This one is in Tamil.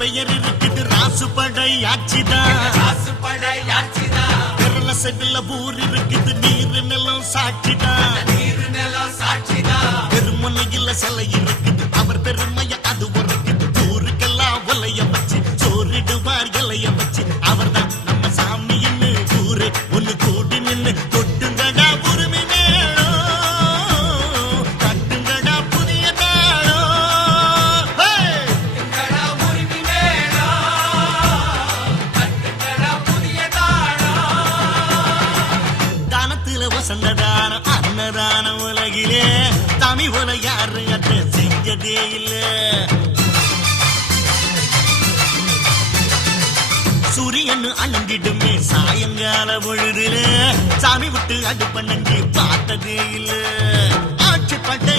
பெயர் இருக்குது ராசுபடை ஆட்சிதான் விரல செவில ஊர் இருக்குது நீரு நிலம் சாட்சிதான் பெருமனையில் சிலை இருக்குது அவர் பெருமைய அது உரைக்குது ஊருக்கெல்லாம் ஒலைய வச்சு சோறிடுவார் இலைய வச்சு அவர் தான் நம்ம சாமின்னு ஊரு ஒண்ணு கூடி நின்று கொட்டுங்கடா உரிமை மேளம் கட்டுங்கடா புதிய தாளம் தானத்துல வசந்ததானம் அன்னதானம் உலகிலே தமி போல யாரு அத செஞ்சதே இல்ல சூரியன் அணங்கிடுமே சாயங்கால பொழுதுல சாமி விட்டு அடுப்பண்ணி பார்த்ததே இல்ல ஆட்சி பட்டை